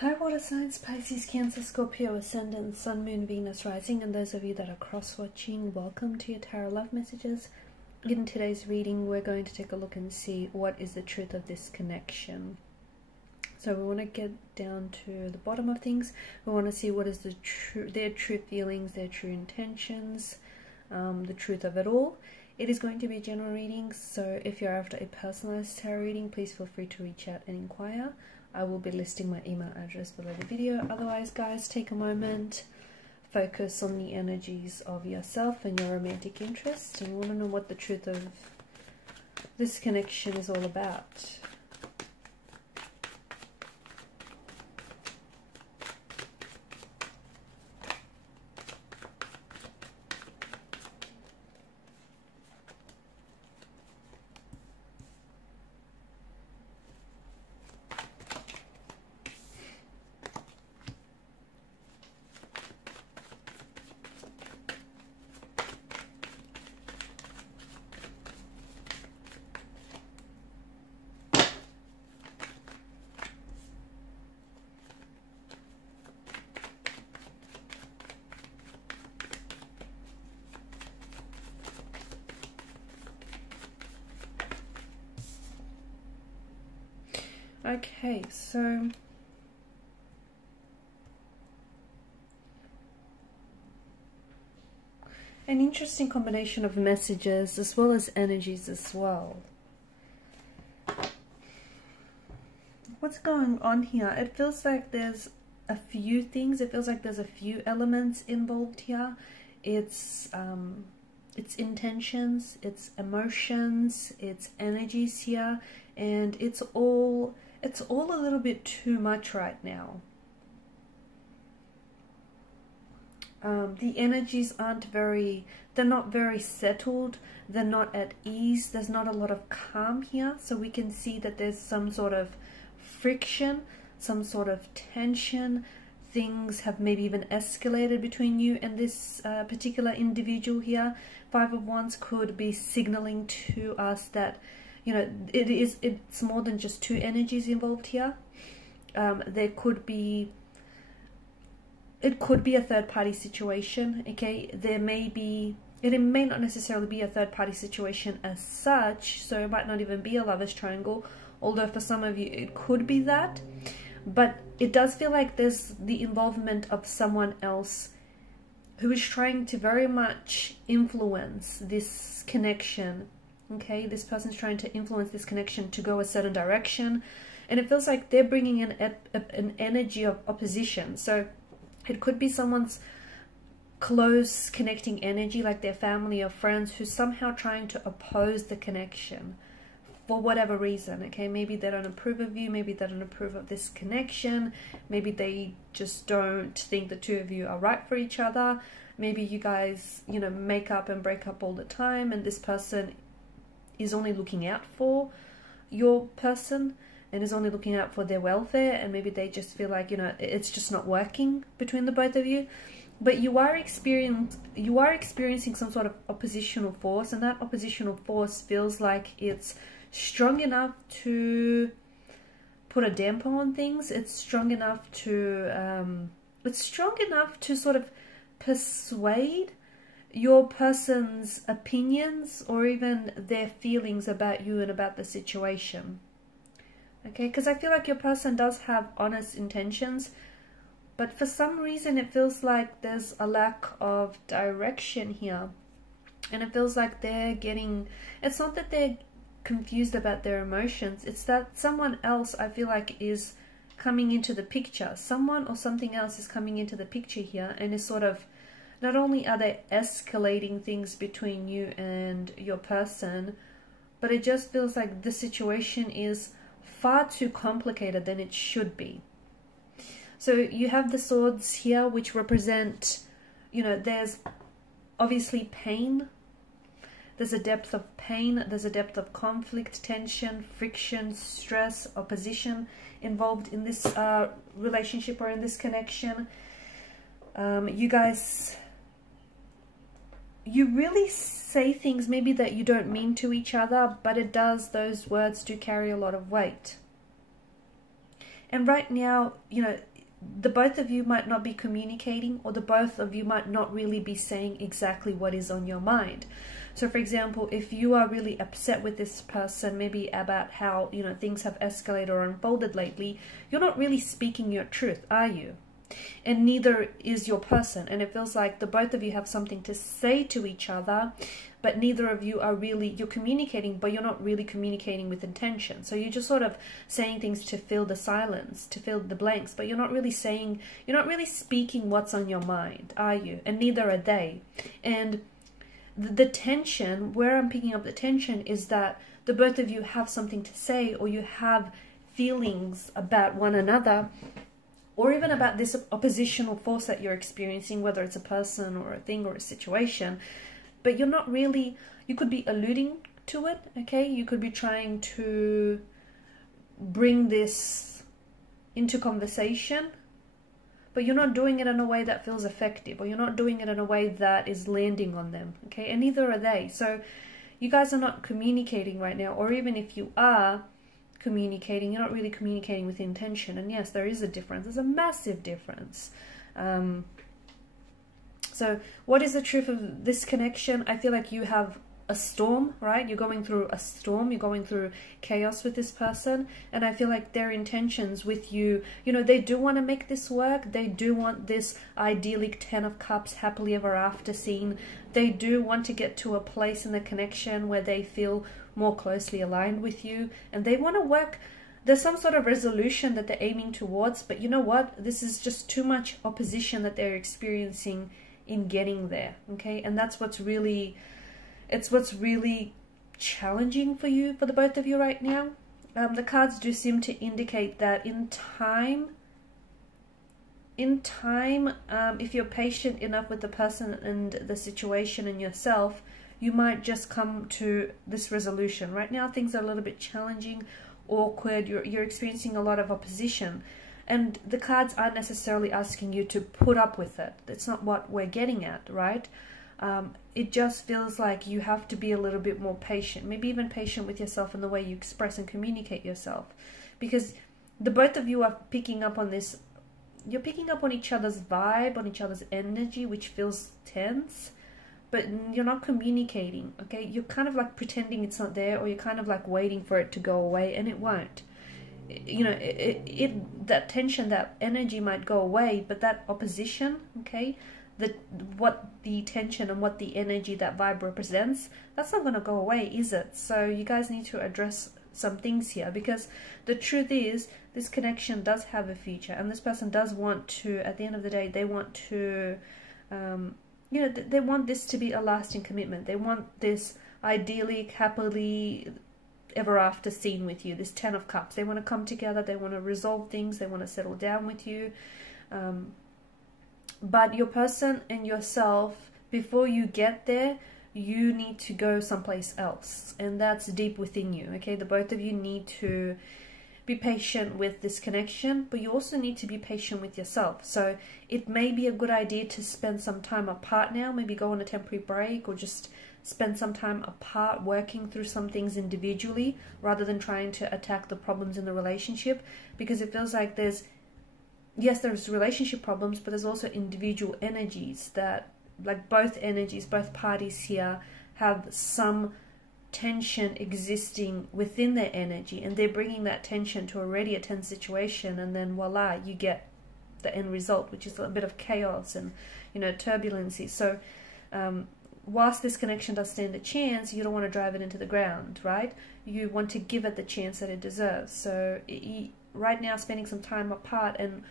Hi water signs, Pisces, Cancer, Scorpio, Ascendant, Sun, Moon, Venus, Rising, and those of you that are cross-watching, welcome to your Tarot Love Messages. In today's reading, we're going to take a look and see what is the truth of this connection. So we want to get down to the bottom of things. We want to see what is their true feelings, their true intentions, the truth of it all. It is going to be a general reading, so if you're after a personalized tarot reading, please feel free to reach out and inquire. I will be listing my email address below the video. Otherwise, guys, take a moment, focus on the energies of yourself and your romantic interest, and want to know what the truth of this connection is all about. Okay, so an interesting combination of messages as well as energies as well. What's going on here? It feels like there's a few things. It feels like there's a few elements involved here. It's intentions, it's emotions, it's energies here, and it's all a little bit too much right now. The energies they're not very settled, they're not at ease, there's not a lot of calm here, so we can see that there's some sort of friction, some sort of tension. Things have maybe even escalated between you and this particular individual here. Five of Wands could be signaling to us that, you know, it's more than just two energies involved here. It could be a third party situation. Okay, it may not necessarily be a third party situation as such, so it might not even be a lover's triangle, although for some of you it could be that. But it does feel like there's the involvement of someone else who is trying to very much influence this connection. Okay, this person's trying to influence this connection to go a certain direction, and it feels like they're bringing in an energy of opposition. So it could be someone's close connecting energy, like their family or friends, who's somehow trying to oppose the connection for whatever reason. Okay, maybe they don't approve of you, maybe they don't approve of this connection, maybe they just don't think the two of you are right for each other. Maybe you guys, you know, make up and break up all the time, and this person is only looking out for your person and is only looking out for their welfare, and maybe they just feel like, you know, it's just not working between the both of you. But you are experiencing some sort of oppositional force, and that oppositional force feels like it's strong enough to put a damper on things. It's strong enough to sort of persuade your person's opinions or even their feelings about you and about the situation. Okay, because I feel like your person does have honest intentions, but for some reason it feels like there's a lack of direction here. And it feels like it's not that they're confused about their emotions, it's that someone else, I feel like, is coming into the picture. Someone or something else is coming into the picture here, and is sort of, not only are they escalating things between you and your person, but it just feels like the situation is far too complicated than it should be. So you have the swords here, which represent, you know, there's obviously pain. There's a depth of pain, there's a depth of conflict, tension, friction, stress, opposition involved in this relationship or in this connection. You guys, you really say things maybe that you don't mean to each other, but those words do carry a lot of weight. And right now, you know, the both of you might not be communicating, or the both of you might not really be saying exactly what is on your mind. So for example, if you are really upset with this person, maybe about how, you know, things have escalated or unfolded lately, you're not really speaking your truth, are you? And neither is your person. And it feels like the both of you have something to say to each other, but neither of you are really, you're communicating, but you're not really communicating with intention. So you're just sort of saying things to fill the silence, to fill the blanks, but you're not really saying, you're not really speaking what's on your mind, are you? And neither are they. And the tension, where I'm picking up the tension, is that the both of you have something to say, or you have feelings about one another, or even about this oppositional force that you're experiencing, whether it's a person or a thing or a situation, but you're not really, you could be alluding to it, okay? You could be trying to bring this into conversation, but you're not doing it in a way that feels effective, or you're not doing it in a way that is landing on them, okay? And neither are they. So you guys are not communicating right now, or even if you are communicating, you're not really communicating with intention. And yes, there is a difference. There's a massive difference. So what is the truth of this connection? I feel like you have a storm, right? You're going through a storm, you're going through chaos with this person, and I feel like their intentions with you, you know, they do want to make this work. They do want this idyllic 10 of Cups happily ever after scene. They do want to get to a place in the connection where they feel more closely aligned with you, and they want to work. There's some sort of resolution that they're aiming towards, but you know what? This is just too much opposition that they're experiencing in getting there, okay? And that's what's really, it's what's really challenging for you, for the both of you right now. The cards do seem to indicate that in time, if you're patient enough with the person and the situation and yourself, you might just come to this resolution. Right now, things are a little bit challenging, awkward. You're experiencing a lot of opposition, and the cards aren't necessarily asking you to put up with it. That's not what we're getting at, right? It just feels like you have to be a little bit more patient, maybe even patient with yourself in the way you express and communicate yourself, because the both of you are picking up on this. You're picking up on each other's vibe, on each other's energy, which feels tense, but you're not communicating, okay? You're kind of like pretending it's not there, or you're kind of like waiting for it to go away, and it won't. You know, that tension, that energy might go away, but that opposition, okay, what the tension and what the energy, that vibe represents, that's not going to go away, is it? So you guys need to address some things here, because the truth is, this connection does have a future, and this person does want to, at the end of the day, they want to, you know, they want this to be a lasting commitment. They want this idyllic, happily ever after scene with you, this 10 of Cups. They want to come together, they want to resolve things, they want to settle down with you. But your person and yourself, before you get there, you need to go someplace else, and that's deep within you, okay? The both of you need to be patient with this connection, but you also need to be patient with yourself. So it may be a good idea to spend some time apart now, maybe go on a temporary break, or just spend some time apart working through some things individually, rather than trying to attack the problems in the relationship, because it feels like there's relationship problems, but there's also individual energies that, like, both energies, both parties here have some tension existing within their energy, and they're bringing that tension to already a tense situation, and then voila, you get the end result, which is a bit of chaos and, you know, turbulency. So whilst this connection does stand a chance, you don't want to drive it into the ground, right? You want to give it the chance that it deserves. So right now, spending some time apart and,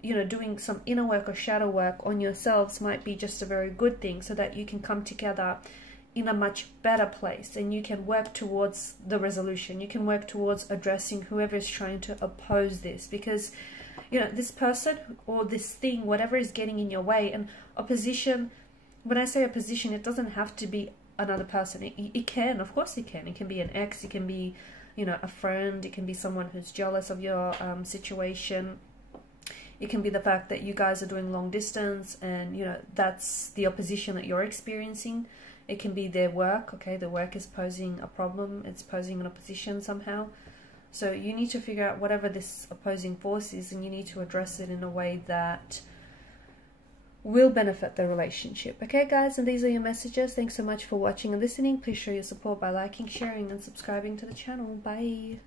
you know, doing some inner work or shadow work on yourselves might be just a very good thing, so that you can come together in a much better place, and you can work towards the resolution. You can work towards addressing whoever is trying to oppose this, because, you know, this person or this thing, whatever is getting in your way. And opposition, when I say opposition, it doesn't have to be another person. It can, of course it can. It can be an ex, it can be, you know, a friend, it can be someone who's jealous of your situation. It can be the fact that you guys are doing long distance, and, you know, that's the opposition that you're experiencing. It can be their work, okay? The work is posing a problem, it's posing an opposition somehow. So you need to figure out whatever this opposing force is, and you need to address it in a way that will benefit the relationship. Okay guys, and these are your messages. Thanks so much for watching and listening. Please show your support by liking, sharing and subscribing to the channel. Bye.